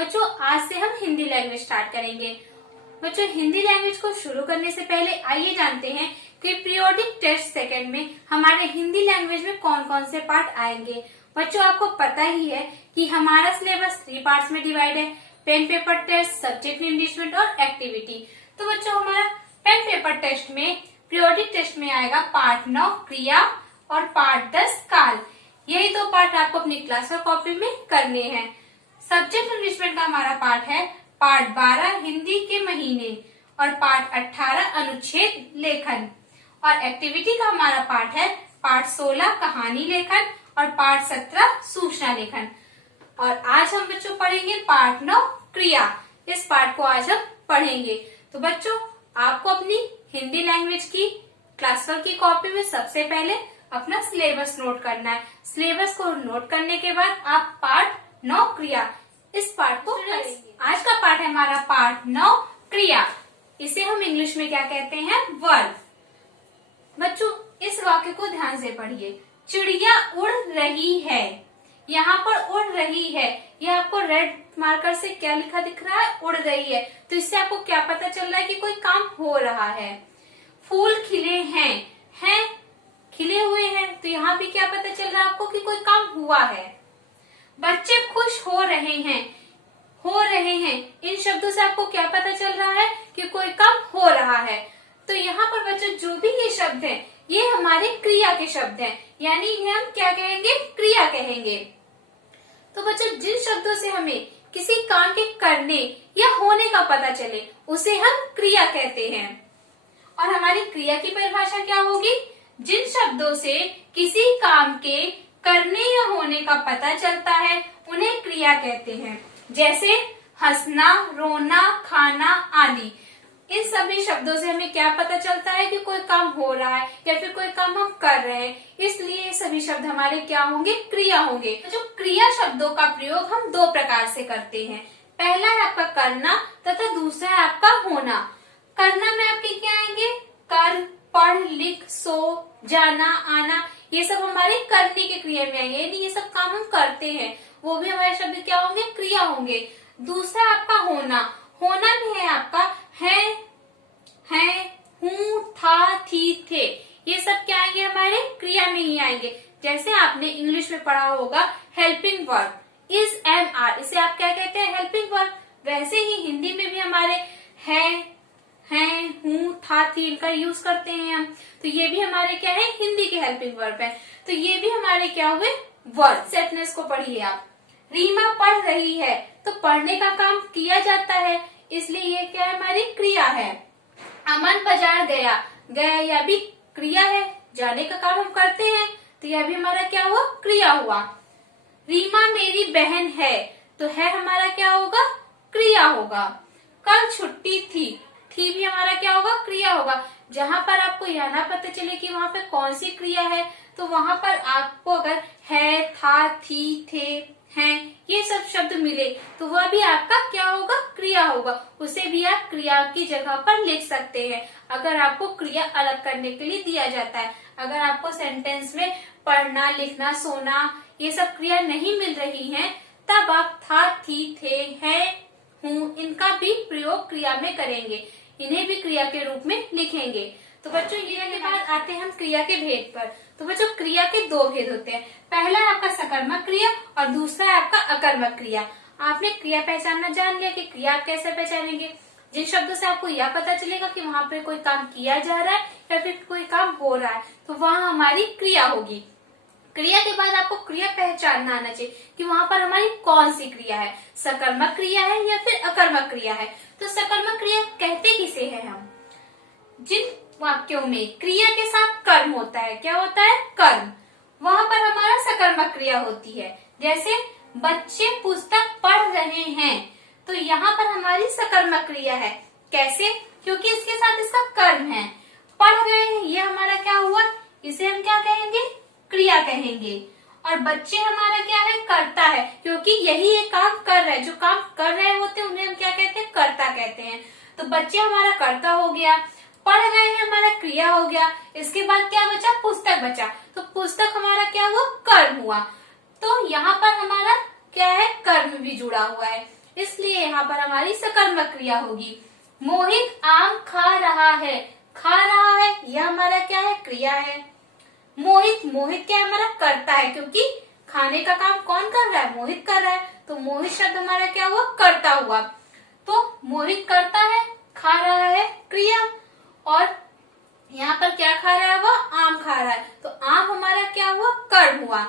बच्चों आज से हम हिंदी लैंग्वेज स्टार्ट करेंगे। बच्चों हिंदी लैंग्वेज को शुरू करने से पहले आइए जानते हैं कि पीरियोडिक टेस्ट सेकंड में हमारे हिंदी लैंग्वेज में कौन कौन से पार्ट आएंगे। बच्चों आपको पता ही है कि हमारा सिलेबस 3 पार्ट्स में डिवाइड है, पेन पेपर टेस्ट, सब्जेक्ट इंग्लिशमेंट और एक्टिविटी। तो बच्चों हमारा पेन पेपर टेस्ट में पीरियोडिक टेस्ट में आएगा पार्ट 9 क्रिया और पार्ट 10 काल। यही 2 पार्ट आपको अपनी क्लास और कॉपी में करने हैं। सब्जेक्ट इंग्लिशमेंट का हमारा पार्ट है पार्ट 12 हिंदी के महीने और पार्ट 18 अनुच्छेद लेखन और एक्टिविटी का हमारा पार्ट है पार्ट 16 कहानी लेखन और पार्ट 17 सूचना लेखन। और आज हम बच्चों पढ़ेंगे पार्ट 9 क्रिया। इस पार्ट को आज हम पढ़ेंगे। तो बच्चों आपको अपनी हिंदी लैंग्वेज की क्लास 4 की कॉपी में सबसे पहले अपना सिलेबस नोट करना है। सिलेबस को नोट करने के बाद आप पार्ट 9 क्रिया इस पार्ट को करेंगे। आज का पार्ट है हमारा पार्ट 9 क्रिया। इसे हम इंग्लिश में क्या कहते हैं? वर्ब। बच्चों इस वाक्य को ध्यान से पढ़िए। चिड़िया उड़ रही है। यहाँ पर उड़ रही है, यह आपको रेड मार्कर से क्या लिखा दिख रहा है? उड़ रही है। तो इससे आपको क्या पता चल रहा है कि कोई काम हो रहा है। फूल खिले हैं खिले हुए हैं, तो यहाँ भी क्या पता चल रहा है आपको कि कोई काम हुआ है। बच्चे खुश हो रहे हैं, इन शब्दों से आपको क्या पता चल रहा है कि कोई काम हो रहा है। तो यहाँ पर बच्चों जो भी ये शब्द हैं, ये हमारे क्रिया के शब्द हैं, यानी इन्हें हम क्या कहेंगे? क्रिया कहेंगे। तो बच्चों जिन शब्दों से हमें किसी काम के करने या होने का पता चले उसे हम क्रिया कहते हैं। और हमारी क्रिया की परिभाषा क्या होगी? जिन शब्दों से किसी काम के करने या होने का पता चलता है उन्हें क्रिया कहते हैं। जैसे हंसना, रोना, खाना आदि। इन सभी शब्दों से हमें क्या पता चलता है कि कोई काम हो रहा है या फिर कोई काम हम कर रहे हैं, इसलिए ये सभी शब्द हमारे क्या होंगे? क्रिया होंगे। तो जो क्रिया शब्दों का प्रयोग हम 2 प्रकार से करते हैं। पहला है आपका करना तथा दूसरा है आपका होना। करना में आपके क्या आएंगे? कर, पढ़, लिख, सो, जाना, आना, ये सब हमारे करने के क्रिया में आएंगे, यानी ये सब काम हम करते हैं, वो भी हमारे शब्द क्या होंगे? क्रिया होंगे। दूसरा आपका होना। होना में है आपका है, हूँ, था, थी, थे, ये सब क्या आएंगे? हमारे क्रिया में ही आएंगे। जैसे आपने इंग्लिश में पढ़ा होगा helping verb, is, am, are, इसे आप क्या कहते हैं? Helping verb. वैसे ही हिंदी में भी हमारे हैं, हूँ, था, थी, इनका यूज करते हैं हम। तो ये भी हमारे क्या है? हिंदी के हेल्पिंग वर्ब है। तो ये भी हमारे क्या हुए? वर्ब। सेंटेंस को पढ़िए आप। रीमा पढ़ रही है, तो पढ़ने का काम किया जाता है, इसलिए ये क्या है? हमारी क्रिया है। अमन बाजार गया, यह भी क्रिया है, जाने का काम हम करते हैं, तो यह भी हमारा क्या हुआ? क्रिया हुआ। रीमा मेरी बहन है, तो है हमारा क्या होगा? क्रिया होगा। कल छुट्टी थी भी हमारा क्या होगा? क्रिया होगा। जहाँ पर आपको यह ना पता चले कि वहाँ पे कौन सी क्रिया है, तो वहाँ पर आपको अगर है, था, थी, थे, हैं, ये सब शब्द मिले तो वह भी आपका क्या होगा? क्रिया होगा। उसे भी आप क्रिया की जगह पर लिख सकते हैं अगर आपको क्रिया अलग करने के लिए दिया जाता है। अगर आपको सेंटेंस में पढ़ना, लिखना, सोना ये सब क्रिया नहीं मिल रही है, तब आप था, थी, थे, हैं, हूँ, इनका भी प्रयोग क्रिया में करेंगे, इन्हें भी क्रिया के रूप में लिखेंगे। तो बच्चों ये के बाद आते हैं हम क्रिया के भेद पर। तो बच्चों क्रिया के 2 भेद होते हैं। पहला है आपका सकर्मक क्रिया और दूसरा है आपका अकर्मक क्रिया। आपने क्रिया पहचानना जान लिया कि क्रिया आप कैसे पहचानेंगे। जिन शब्दों से आपको यह पता चलेगा कि वहाँ पे कोई काम किया जा रहा है या फिर कोई काम हो रहा है, तो वहाँ हमारी क्रिया होगी। क्रिया के बाद आपको क्रिया पहचानना आना चाहिए कि वहाँ पर हमारी कौन सी क्रिया है, सकर्मक क्रिया है या फिर अकर्मक क्रिया है। तो सकर्मक क्रिया कहते किसे हैं हम? जिन वाक्यों में क्रिया के साथ कर्म होता है, क्या होता है? कर्म, वहाँ पर हमारा सकर्मक क्रिया होती है। जैसे बच्चे पुस्तक पढ़ रहे हैं, तो यहाँ पर हमारी सकर्मक क्रिया है। कैसे? क्योंकि इसके साथ इसका कर्म है। पढ़ रहे हैं, ये हमारा क्या हुआ? इसे हम क्या कहेंगे? क्रिया कहेंगे। और बच्चे हमारा क्या है? कर्ता है, क्योंकि यही एक काम कर रहे हैं, जो काम कर रहे होते हैं उन्हें हम क्या कहते हैं? कर्ता कहते हैं। तो बच्चे हमारा कर्ता हो गया, पढ़ रहे हैं हमारा क्रिया हो गया। इसके बाद क्या बचा? पुस्तक बचा। तो पुस्तक हमारा क्या हुआ? कर्म हुआ। तो यहाँ पर हमारा क्या है? कर्म भी जुड़ा हुआ है। इसलिए यहाँ पर हमारी सकर्मक क्रिया होगी। मोहित आम खा रहा है, खा रहा है यह हमारा क्या है, क्रिया है। मोहित, मोहित क्या हमारा करता है, क्योंकि खाने का काम कौन कर रहा है, मोहित कर रहा है, तो मोहित शब्द हमारा क्या हुआ, करता हुआ। तो मोहित करता है, खा रहा है क्रिया, और यहाँ पर क्या खा रहा है, वह आम खा रहा है, तो आम हमारा क्या हुआ, कर्म हुआ।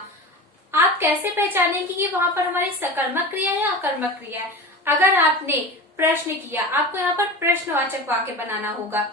आप कैसे पहचानेंगे कि वहां पर हमारी सकर्मक क्रिया है या अकर्मक क्रिया है? अगर आपने प्रश्न किया, आपको यहाँ पर प्रश्नवाचक वाक्य बनाना होगा,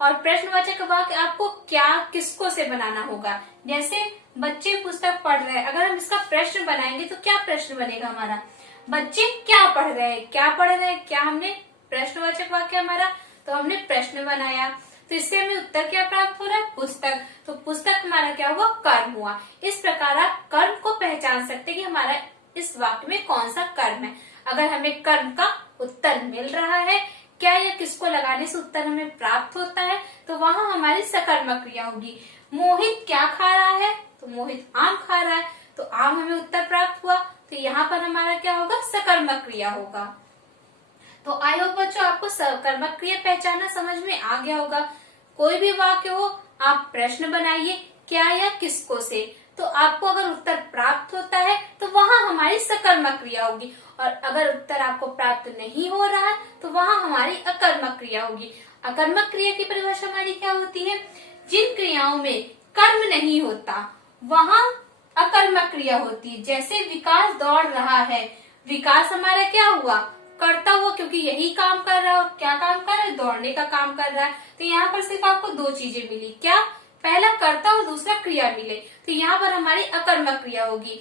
और प्रश्नवाचक वाक्य आपको क्या किसको से बनाना होगा। जैसे बच्चे पुस्तक पढ़ रहे हैं, अगर हम इसका प्रश्न बनाएंगे तो क्या प्रश्न बनेगा हमारा, बच्चे क्या पढ़ रहे हैं, क्या पढ़ रहे हैं, क्या हमने प्रश्नवाचक वाक्य हमारा, तो हमने प्रश्न बनाया, तो इससे हमें उत्तर क्या प्राप्त हो रहा है, पुस्तक। तो पुस्तक हमारा क्या हुआ, कर्म हुआ। इस प्रकार आप कर्म को पहचान सकते कि हमारा इस वाक्य में कौन सा कर्म है। अगर हमें कर्म का उत्तर मिल रहा है, क्या या किसको लगाने से उत्तर हमें प्राप्त होता है, तो वहां हमारी सकर्मक क्रिया होगी। मोहित क्या खा रहा है, तो मोहित आम खा रहा है, तो आम हमें उत्तर प्राप्त हुआ, तो यहाँ पर हमारा क्या होगा, सकर्मक क्रिया होगा। तो आई होप बच्चों आपको सकर्मक क्रिया पहचानना समझ में आ गया होगा। कोई भी वाक्य हो, आप प्रश्न बनाइए क्या या किसको से, तो आपको अगर उत्तर प्राप्त होता है तो वहां हमारी सकर्मक क्रिया होगी, और अगर उत्तर आपको प्राप्त नहीं हो रहा है तो वहां हमारी अकर्मक क्रिया होगी। अकर्मक क्रिया की परिभाषा हमारी क्या होती है, जिन क्रियाओं में कर्म नहीं होता वहां अकर्मक क्रिया होती है। जैसे विकास दौड़ रहा है, विकास हमारा क्या हुआ, करता हुआ, क्योंकि यही काम कर रहा है, और क्या काम कर रहा है, दौड़ने का काम कर रहा है। तो यहाँ पर सिर्फ आपको दो चीजें मिली, क्या, पहला कर्ता और दूसरा क्रिया मिले, तो यहाँ पर हमारी अकर्मक क्रिया होगी।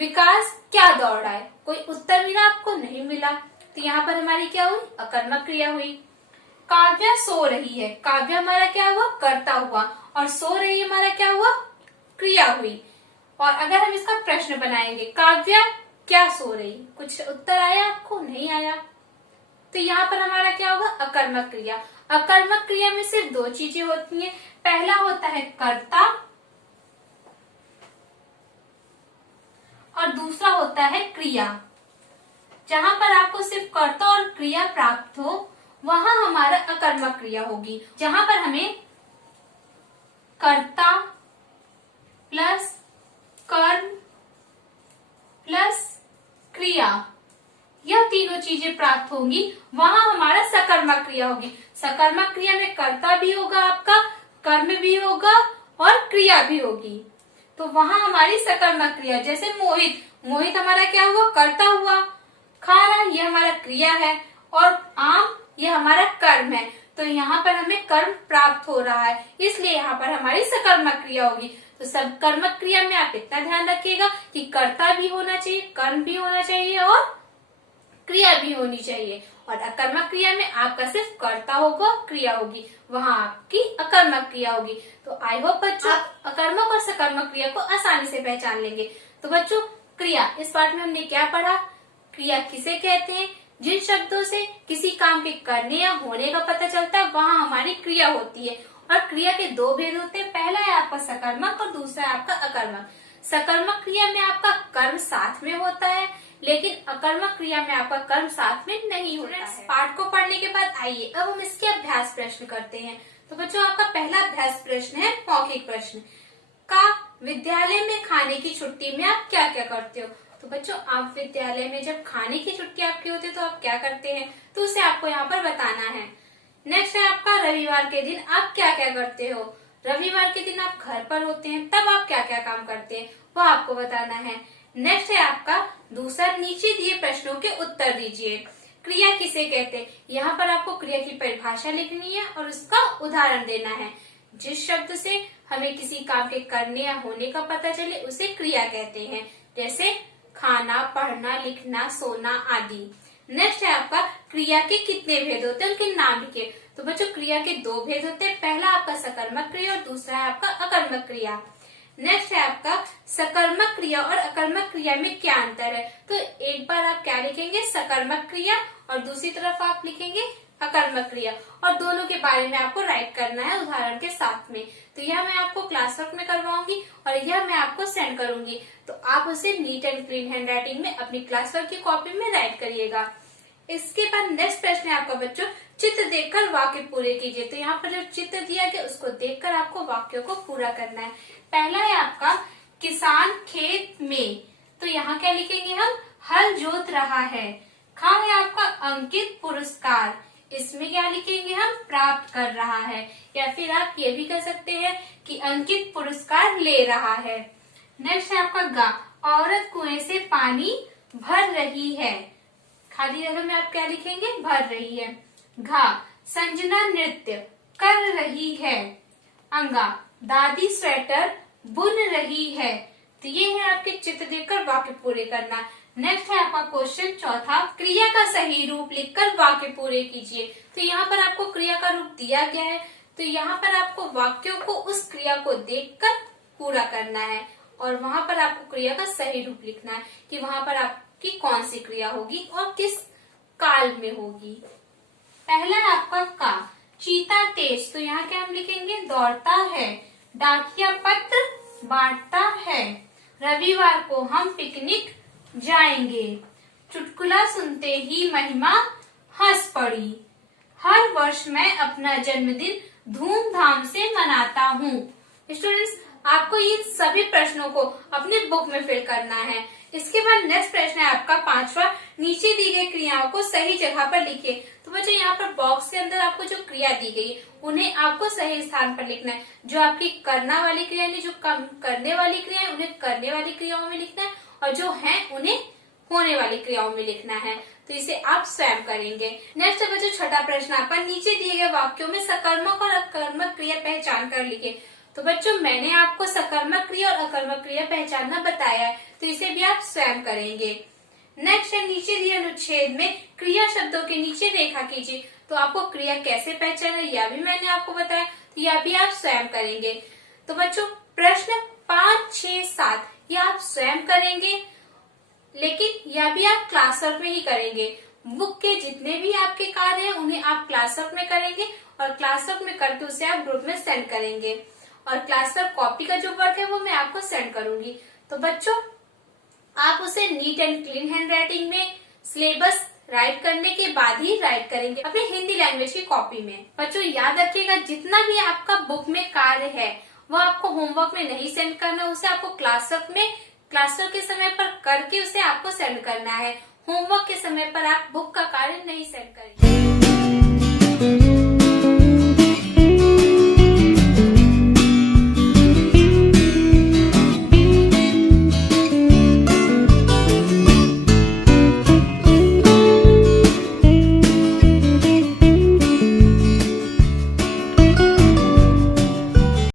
विकास क्या दौड़ रहा है, कोई उत्तर मिला आपको, नहीं मिला, तो यहाँ पर हमारी क्या हुई, अकर्मक क्रिया हुई। काव्या सो रही है, काव्या हमारा क्या हुआ, करता हुआ, और सो रही हमारा क्या हुआ, क्रिया हुई। और अगर हम इसका प्रश्न बनाएंगे, काव्या क्या सो रही, कुछ उत्तर आया आपको, नहीं आया, तो यहाँ पर हमारा क्या होगा, अकर्मक क्रिया। अकर्मक क्रिया में सिर्फ दो चीजें होती हैं, पहला होता है कर्ता और दूसरा होता है क्रिया। जहां पर आपको सिर्फ कर्ता और क्रिया प्राप्त हो वहां हमारा अकर्मक क्रिया होगी। जहां पर हमें कर्ता प्लस कर्म प्लस क्रिया, यह तीनों चीजें प्राप्त होंगी, वहां हमारा सकर्मक क्रिया होगी। सकर्मक क्रिया में कर्ता भी होगा आपका, कर्म भी होगा और क्रिया भी होगी, तो वहां हमारी सकर्मक क्रिया। जैसे मोहित, मोहित हमारा क्या हुआ, कर्ता हुआ, खा रहा यह हमारा क्रिया है, और आम यह हमारा कर्म है, तो यहाँ पर हमें कर्म प्राप्त हो रहा है, इसलिए यहाँ पर हमारी सकर्मक क्रिया होगी। तो सकर्मक क्रिया में आप इतना ध्यान रखिएगा कि कर्ता भी होना चाहिए, कर्म भी होना चाहिए और क्रिया भी होनी चाहिए। और अकर्मक क्रिया में आपका सिर्फ कर्ता होगा, क्रिया होगी, वहां आपकी अकर्मक क्रिया होगी। तो आई होप बच्चों आप अकर्मक और सकर्मक क्रिया को आसानी से पहचान लेंगे। तो बच्चों क्रिया, इस पाठ में हमने क्या पढ़ा, क्रिया किसे कहते हैं, जिन शब्दों से किसी काम के करने या होने का पता चलता है वहां हमारी क्रिया होती है। और क्रिया के दो भेद होते हैं, पहला है आपका सकर्मक और दूसरा है आपका अकर्मक। सकर्मक क्रिया में आपका कर्म साथ में होता है, लेकिन अकर्मक क्रिया में आपका कर्म साथ में नहीं होता है। पाठ को पढ़ने के बाद आइए अब हम इसके अभ्यास प्रश्न करते हैं। तो बच्चों आपका पहला अभ्यास प्रश्न है मौखिक प्रश्न का, विद्यालय में खाने की छुट्टी में आप क्या क्या करते हो। तो बच्चों आप विद्यालय में जब खाने की छुट्टी आपकी होती है तो आप क्या करते हैं, तो उसे आपको यहाँ पर बताना है। नेक्स्ट है आपका रविवार के दिन आप क्या क्या करते हो। रविवार के दिन आप घर पर होते हैं, तब आप क्या क्या काम करते हैं वो आपको बताना है। नेक्स्ट है आपका दूसरा, नीचे दिए प्रश्नों के उत्तर दीजिए। क्रिया किसे कहते हैं, यहाँ पर आपको क्रिया की परिभाषा लिखनी है और उसका उदाहरण देना है। जिस शब्द से हमें किसी काम के करने या होने का पता चले उसे क्रिया कहते हैं, जैसे खाना, पढ़ना, लिखना, सोना आदि। नेक्स्ट है आपका क्रिया के कितने भेद होते हैं, उनके नाम लिखिए। तो बच्चों क्रिया के दो भेद होते हैं, पहला आपका सकर्मक क्रिया और दूसरा है आपका अकर्मक क्रिया। नेक्स्ट है आपका सकर्मक क्रिया और अकर्मक क्रिया में क्या अंतर है। तो एक बार आप क्या लिखेंगे, सकर्मक क्रिया, और दूसरी तरफ आप लिखेंगे अकर्मक क्रिया, और दोनों के बारे में आपको राइट करना है उदाहरण के साथ में। तो यह मैं आपको क्लास वर्क में करवाऊंगी और यह मैं आपको सेंड करूंगी, तो आप उसे neat and clean hand writing में अपनी क्लास वर्क की कॉपी में राइट करिएगा। इसके बाद नेक्स्ट प्रश्न है आपका बच्चों, चित्र देखकर वाक्य पूरे कीजिए। तो यहाँ पर जो चित्र दिया गया उसको देखकर आपको वाक्यों को पूरा करना है। पहला है आपका किसान खेत में, तो यहाँ क्या लिखेंगे हम, हल जोत रहा है। खा है आपका अंकित पुरस्कार, इसमें क्या लिखेंगे हम, प्राप्त कर रहा है। या फिर आप ये भी कह सकते हैं कि अंकित पुरस्कार ले रहा है। नेक्स्ट है आपका गा, औरत कुएं से पानी भर रही है। खाली जगह में आप क्या लिखेंगे, भर रही है। घा, संजना नृत्य कर रही है। अंगा, दादी स्वेटर बुन रही है। तो ये है आपके चित्र देखकर वाक्य पूरे करना। नेक्स्ट है आपका क्वेश्चन चौथा, क्रिया का सही रूप लिखकर वाक्य पूरे कीजिए। तो यहाँ पर आपको क्रिया का रूप दिया गया है, तो यहाँ पर आपको वाक्यों को उस क्रिया को देखकर पूरा करना है और वहां पर आपको क्रिया का सही रूप लिखना है कि वहां पर आपकी कौन सी क्रिया होगी और किस काल में होगी। पहला है आपका का, चीता तेज, तो यहाँ क्या हम लिखेंगे, दौड़ता है। डाकिया पत्र बांटता है। रविवार को हम पिकनिक जाएंगे। चुटकुला सुनते ही महिमा हंस पड़ी। हर वर्ष मैं अपना जन्मदिन धूमधाम से मनाता हूँ। स्टूडेंट्स, आपको ये सभी प्रश्नों को अपने बुक में फिल करना है। इसके बाद नेक्स्ट प्रश्न है आपका पांचवा, नीचे दी गई क्रियाओं को सही जगह पर लिखिए। तो बच्चों यहाँ पर बॉक्स के अंदर आपको जो क्रिया दी गई उन्हें आपको सही स्थान पर लिखना है। जो आपकी करना वाली क्रिया है, जो करने वाली क्रिया है उन्हें करने वाली क्रियाओं में लिखना है और जो है उन्हें होने वाली क्रियाओं में लिखना है। तो इसे आप स्वयं करेंगे। नेक्स्ट है बच्चों छठा प्रश्न आपका, नीचे दिए गए वाक्यों में सकर्मक और अकर्मक क्रिया पहचान कर लिखे। तो बच्चों मैंने आपको सकर्मक क्रिया और अकर्मक क्रिया पहचानना बताया है, तो इसे भी आप स्वयं करेंगे। नेक्स्ट है नीचे दिए अनुच्छेद में क्रिया शब्दों के नीचे रेखा कीजिए। तो आपको क्रिया कैसे पहचाना यह भी मैंने आपको बताया, तो यह भी आप स्वयं करेंगे। तो बच्चों प्रश्न 5, 6, 7 ये आप स्वयं करेंगे, लेकिन यह भी आप क्लास वर्क में ही करेंगे। बुक के जितने भी आपके कार्य हैं उन्हें आप क्लास वर्क में करेंगे और क्लास वर्क में करके उसे आप ग्रुप में सेंड करेंगे और क्लास वर्क कॉपी का जो वर्क है वो मैं आपको सेंड करूंगी। तो बच्चों आप उसे neat and clean hand writing में सिलेबस राइट करने के बाद ही राइट करेंगे अपने हिंदी लैंग्वेज की कॉपी में। बच्चों याद रखिएगा जितना भी आपका बुक में कार्य है वो आपको होमवर्क में नहीं सेंड करना, उसे आपको क्लास वर्क के समय पर करके उसे आपको सेंड करना है। होमवर्क के समय पर आप बुक का कार्य नहीं सेंड करेंगे।